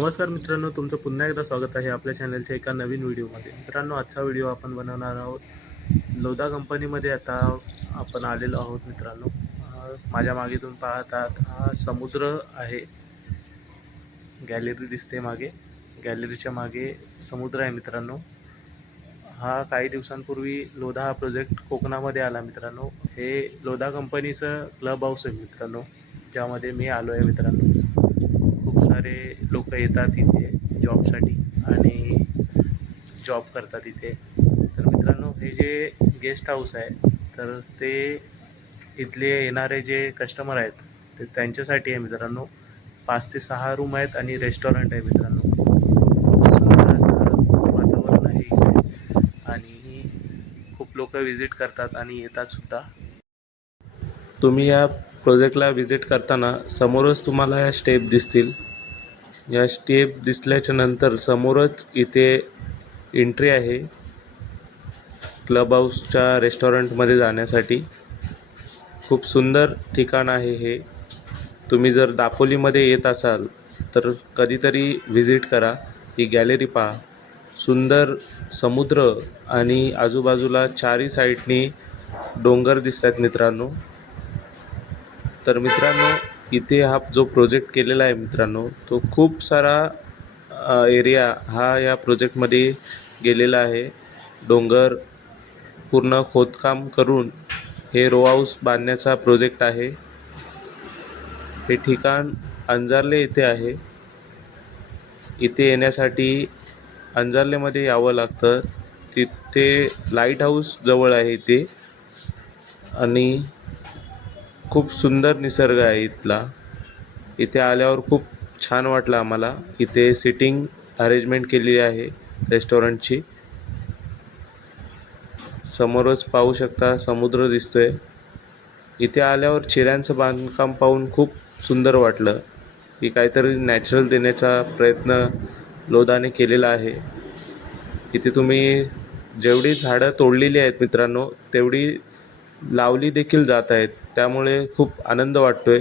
नमस्कार मित्रांनो, तुमचं पुन्हा एकदा स्वागत आहे आपल्या चॅनलच्या एका नवीन व्हिडिओमध्ये. मित्रांनो, आजचा व्हिडिओ आपण बनवणार आहोत. लोधा कंपनीमध्ये आता आपण आलेलो आहोत मित्रांनो. माझ्या मागे तुम्ही पाहत आहात, हा समुद्र आहे. गॅलरी दिसते मागे. गॅलरीच्या मागे समुद्र आहे मित्रांनो. हा काही दिवसांपूर्वी लोधा हा प्रोजेक्ट कोकणामध्ये आला मित्रांनो. हे लोधा कंपनीचं क्लब हाऊस आहे मित्रांनो, ज्यामध्ये मी आलो आहे मित्रांनो. खूप सारे लोक येतात इथे जॉबसाठी आणि जॉब करतात इथे. तर मित्रांनो, हे जे गेस्ट हाऊस आहे, तर ते इथले येणारे जे कस्टमर आहेत ते त्यांच्यासाठी आहे मित्रांनो. 5 ते 6 रूम आहेत आणि रेस्टॉरंट आहे मित्रांनो. सुंदर असं वातावरण आहे इथे आणि खूप लोक व्हिजिट करतात आणि येतात सुद्धा. तुम्ही या प्रोजेक्टला व्हिजिट करताना समोरच तुम्हाला या स्टेप दिसतील. या स्टेप दिसल्याच्या नंतर समोरच इथे एंट्री आहे क्लब हाऊसच्या रेस्टॉरंटमध्ये जाण्यासाठी. खूप सुंदर ठिकाण आहे हे. तुम्ही जर दापोलीमध्ये येत असाल तर कधीतरी व्हिजिट करा. ही गॅलरी पहा. सुंदर समुद्र आणि आजूबाजूला चारही साईडनी डोंगर दिसत आहेत मित्रांनो. तर मित्रांनो, इथे हा जो प्रोजेक्ट केलेला आहे मित्रांनो, तो खूप सारा एरिया हा या प्रोजेक्टमध्ये गेलेला आहे. डोंगर पूर्ण खोदकाम करून हे रो हाऊस बांधण्याचा प्रोजेक्ट आहे. हे ठिकाण अंजारले येथे आहे. इथे येण्यासाठी अंजारलेमध्ये यावं लागतं. तिथे लाईट हाऊस जवळ आहे इथे आणि खूप सुंदर निसर्ग आहे इथला. इथे आल्यावर खूप छान वाटलं आम्हाला. इथे सिटिंग अरेंजमेंट केलेली आहे रेस्टॉरंटची. समोरच पाहू शकता समुद्र दिसतोय. इथे आल्यावर चिऱ्यांचं बांधकाम पाहून खूप सुंदर वाटलं की काहीतरी नॅचरल देण्याचा प्रयत्न लोधाने केलेला आहे. इथे तुम्ही जेवढी झाडं तोडलेली आहेत मित्रांनो, तेवढी लावली देखील जात आहेत. त्यामुळे खूप आनंद वाटतोय.